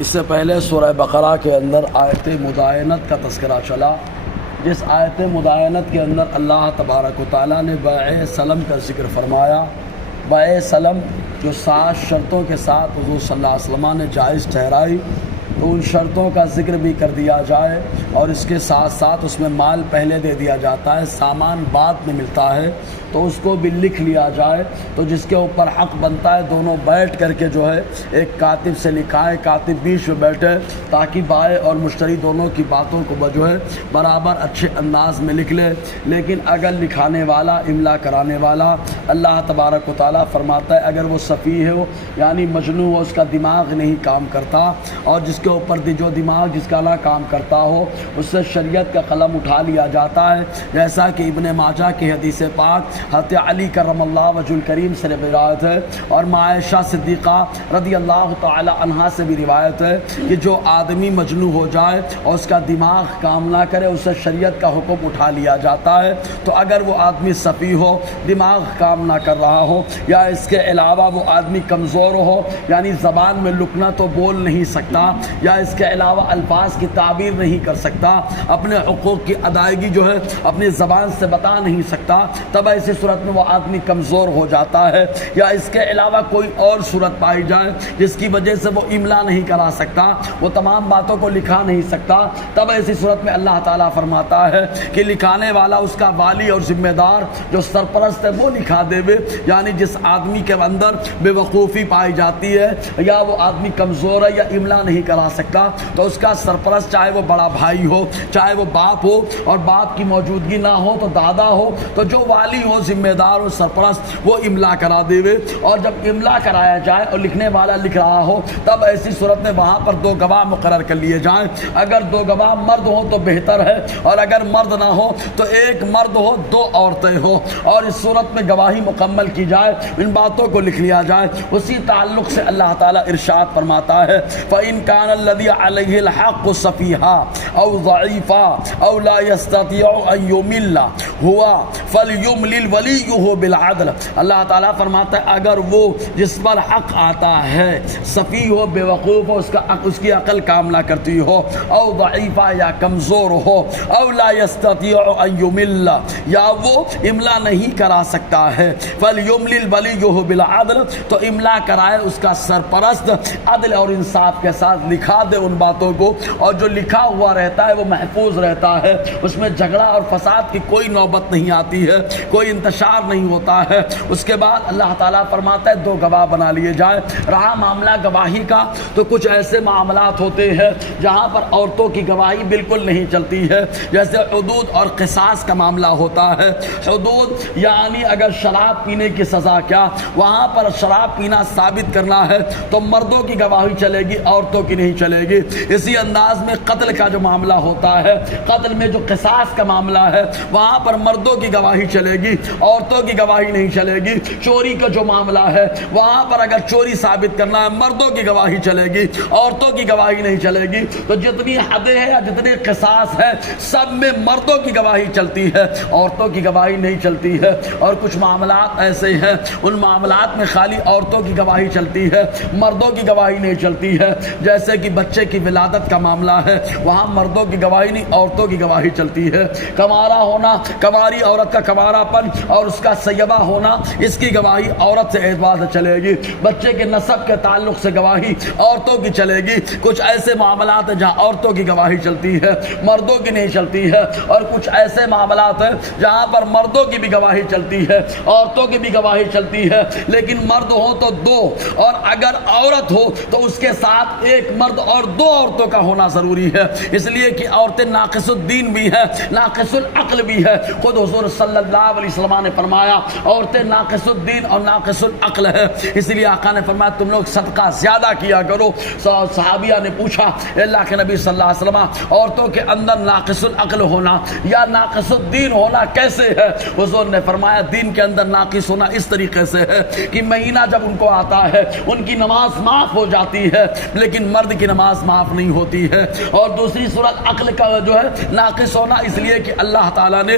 اس سے پہلے سورہ بقرہ کے اندر آیت مداینت کا تذکرہ چلا، جس آیت مداینت کے اندر اللہ تبارک و تعالیٰ نے بیع سلم کا ذکر فرمایا۔ بیع سلم جو 7 شرطوں کے ساتھ حضور صلی اللہ علیہ وسلم نے جائز ٹھہرائی، تو ان شرطوں کا ذکر بھی کر دیا جائے، اور اس کے ساتھ ساتھ اس میں مال پہلے دے دیا جاتا ہے، سامان بعد میں ملتا ہے، تو اس کو بھی لکھ لیا جائے۔ تو جس کے اوپر حق بنتا ہے دونوں بیٹھ کر کے جو ہے ایک کاتب سے لکھائے، کاتب بیچ میں بیٹھے، تاکہ بائع اور مشتری دونوں کی باتوں کو جو ہے برابر اچھے انداز میں لکھ لے۔ لیکن اگر لکھانے والا، املا کرانے والا، اللہ تبارک و تعالیٰ فرماتا ہے اگر وہ سفیہ ہو یعنی مجنون ہو، اس کا دماغ نہیں کام کرتا، اور جس کے اوپر جو دماغ جس کا نہ کام کرتا ہو اس سے شریعت کا قلم اٹھا لیا جاتا ہے، جیسا کہ ابن ماجہ کی حدیث پاک حضرت علی کرم اللہ وجہ الکریم سے روایت ہے، اور عائشہ صدیقہ رضی اللہ تعالی عنہا سے بھی روایت ہے کہ جو آدمی مجنون ہو جائے اور اس کا دماغ کام نہ کرے، اسے شریعت کا حکم اٹھا لیا جاتا ہے۔ تو اگر وہ آدمی سفیہ ہو، دماغ کام نہ کر رہا ہو، یا اس کے علاوہ وہ آدمی کمزور ہو یعنی زبان میں لکنا تو بول نہیں سکتا، یا اس کے علاوہ الفاظ کی تعبیر نہیں کر سکتا، اپنے حقوق کی ادائیگی جو ہے اپنی زبان سے بتا نہیں سکتا، تب ایسی صورت میں وہ آدمی کمزور ہو جاتا ہے، یا اس کے علاوہ کوئی اور صورت پائی جائے جس کی وجہ سے وہ املا نہیں کرا سکتا، وہ تمام باتوں کو لکھا نہیں سکتا، تب ایسی صورت میں اللہ تعالیٰ فرماتا ہے کہ لکھانے والا اس کا والی اور ذمہ دار جو سرپرست ہے وہ لکھا دے وے، یعنی جس آدمی کے اندر بے وقوفی پائی جاتی ہے، یا وہ آدمی کمزور ہے یا املا نہیں کرا سکتا، تو اس کا سرپرست چاہے وہ بڑا بھائی ہو، چاہے وہ باپ ہو، اور باپ کی موجودگی نہ ہو تو دادا ہو، تو جو والی ہو، ذمہ دار ہو، سرپرست، وہ املا کرا دے وے۔ اور جب املا کرایا جائے اور لکھنے والا لکھ رہا ہو، تب ایسی صورت میں وہاں پر 2 گواہ مقرر کر لیے جائیں۔ اگر 2 گواہ مرد ہو تو بہتر ہے، اور اگر مرد نہ ہو تو 1 مرد ہو 2 عورتیں ہو، اور اس صورت میں گواہی مکمل کی جائے، ان باتوں کو لکھ لیا جائے۔ اسی تعلق سے اللہ تعالیٰ ارشاد فرماتا ہے فَإِن كَانَ الَّذِي عَلَيْهِ الْحَقُّ صَفِيحًا أَوْ ضَعِيفًا أَوْ لَا يَسْتَطِيعُ أَن يُمِلَّ هُوَ فَلْيُمْلِلْ وَلِيُّهُ بِالْعَدْلِ۔ اللہ تعالیٰ فرماتا ہے اگر وہ جس پر حق آتا ہے سفیہ ہو، بے وقوف ہو، اس کی عقل کام نہ کرتی ہو، او ضعیفہ یا کمزور ہو، او لا يستطيع ان يمل یا وہ املا نہیں کرا سکتا ہے، فَلْيُمْلِلْ وَلِيُّهُ بِالْعَدْلِ تو املا کرائے اس کا سرپرست عدل اور انصاف کے ساتھ لکھا دے ان باتوں کو، اور جو لکھا ہوا رہتا ہے وہ محفوظ رہتا ہے، اس میں جھگڑا اور فساد کی کوئی نوبت نہیں آتی ہے، کوئی انتشار نہیں ہوتا ہے۔ اس کے بعد اللہ تعالیٰ فرماتا ہے 2 گواہ بنا لیے جائے۔ رہا معاملہ گواہی کا، تو کچھ ایسے معاملات ہوتے ہیں جہاں پر عورتوں کی گواہی بالکل نہیں چلتی ہے، جیسے حدود اور قصاص کا معاملہ ہوتا ہے۔ حدود یعنی اگر شراب پینے کی سزا کیا، وہاں پر شراب پینا ثابت کرنا ہے تو مردوں کی گواہی چلے گی، عورتوں کی نہیں چلے گی۔ اسی انداز میں قتل کا جو معاملہ ہوتا ہے، قتل میں جو قصاص کا معاملہ ہے، وہاں پر مردوں کی گواہی چلے گی، عورتوں کی گواہی نہیں چلے گی۔ چوری کا جو معاملہ ہے، وہاں پر اگر چوری ثابت کرنا ہے، مردوں کی گواہی چلے گی، عورتوں کی گواہی نہیں چلے گی۔ تو جتنی حدیں ہیں یا جتنے قصاص ہیں، سب میں مردوں کی گواہی چلتی ہے، عورتوں کی گواہی نہیں چلتی ہے۔ اور کچھ معاملات ایسے ہیں، ان معاملات میں خالی عورتوں کی گواہی چلتی ہے، مردوں کی گواہی نہیں چلتی ہے۔ جیسے کہ بچے کی ولادت کا معاملہ ہے، وہاں مردوں کی گواہی نہیں، عورتوں کی گواہی چلتی ہے۔ کنوارا ہونا، کنواری عورت کا کنوارا پن اور اس کا سیبہ ہونا، اس کی گواہی عورت سے اعتبار سے چلے گی۔ بچے کے نسب کے تعلق سے گواہی عورتوں کی چلے گی۔ کچھ ایسے معاملات ہیں جہاں عورتوں کی گواہی چلتی ہے، مردوں کی نہیں چلتی ہے، اور کچھ ایسے معاملات ہیں جہاں پر مردوں کی بھی گواہی چلتی ہے، عورتوں کی بھی گواہی چلتی ہے، لیکن مرد ہو تو 2، اور اگر عورت ہو تو اس کے ساتھ 1 مرد اور 2 عورتوں کا ہونا ضروری ہے، اس لیے کہ عورتیں ناقص الدین بھی ہے، ناقص العقل بھی ہے۔ خود حضور صلی اللہ علیہ وسلم نے فرمایا عورتیں ناقص الدین اور ناقص العقل ہے، اس لیے آقا نے فرمایا تم لوگ صدقہ زیادہ کیا کرو۔ صحابیہ نے پوچھا اللہ کے نبی صلی اللہ علیہ وسلم عورتوں کے اندر ناقص العقل ہونا یا ناقص الدین ہونا کیسے ہے؟ حضور نے فرمایا دین کے اندر ناقص ہونا اس طریقے سے ہے کہ مہینہ جب ان کو آتا ہے ان کی نماز معاف ہو جاتی ہے، لیکن مرد کی نماز معاف نہیں ہوتی ہے۔ اور دوسری صورت عقل کا جو ہے ناقص ہونا، اس لیے کہ اللہ تعالیٰ نے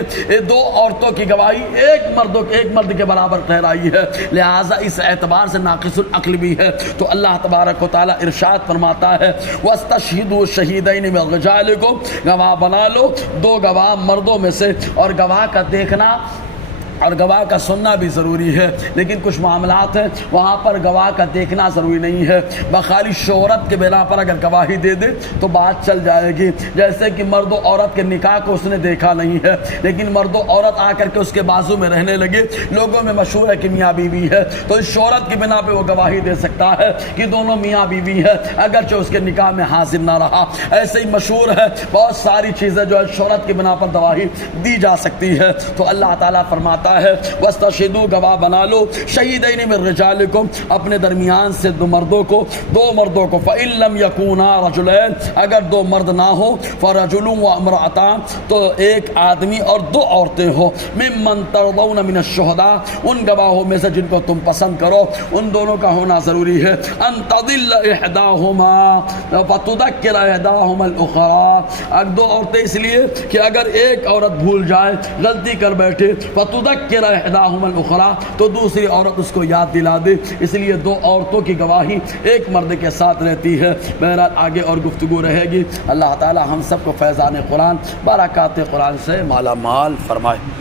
2 عورتوں کی گواہی ایک مرد کے برابر ٹھہرائی ہے، لہٰذا اس اعتبار سے ناقص العقل بھی ہے۔ تو اللہ تبارک و تعالیٰ ارشاد فرماتا ہے وَاسْتَشْهِدُوا شَهِيدَيْنِ مِن رِجَالِكُمْ، گواہ بنا لو دو گواہ مردوں میں سے، اور گواہ کا دیکھنا اور گواہ کا سننا بھی ضروری ہے، لیکن کچھ معاملات ہیں وہاں پر گواہ کا دیکھنا ضروری نہیں ہے، بخالی شہرت کے بنا پر اگر گواہی دے دے تو بات چل جائے گی۔ جیسے کہ مرد و عورت کے نکاح کو اس نے دیکھا نہیں ہے، لیکن مرد و عورت آ کر کے اس کے بازو میں رہنے لگے، لوگوں میں مشہور ہے کہ میاں بیوی ہے، تو اس شہرت کی بنا پہ وہ گواہی دے سکتا ہے کہ دونوں میاں بیوی ہے، اگرچہ اس کے نکاح میں حاضر نہ رہا۔ ایسے ہی مشہور ہے بہت ساری چیزیں جو ہے شہرت کی بنا پر گواہی دی جا سکتی ہے۔ تو اللہ تعالیٰ فرماتا ہے وَاسْتَشْهِدُوا، گواہ بنا لو شَهِيدَيْنِ مِن رِجَالِكُمْ، اپنے درمیان سے دو مردوں کو فَإِن لَمْ يَكُونَا رَجُلَيْنِ، اگر دو مرد نہ ہو فَرَجُلٌ وَامْرَأَتَانِ، تو ایک آدمی اور دو عورتیں ہو، مِمَّن تَرْضَوْنَ مِنَ الشُّهَدَاءِ، ان گواہوں میں سے جن کو تم پسند کرو، ان دونوں کا ہونا ضروری ہے۔ أَن تَضِلَّ إِحْدَاهُمَا فَتُذَكِّرَ إِحْدَاهُمَا الْأُخْرَىٰ، دو عورتیں اس لیے کہ اگر ایک عورت بھول جائے، غلطی کر بیٹھے، فَتُذَكِّرَ إِحْدَاهُمَا الْأُخْرَىٰ، تو دوسری عورت اس کو یاد دلا دے، اس لیے دو عورتوں کی گواہی ایک مرد کے ساتھ رہتی ہے۔ بہرحال آگے اور گفتگو رہے گی۔ اللہ تعالی ہم سب کو فیضان قرآن، برکات قرآن سے مالا مال فرمائے۔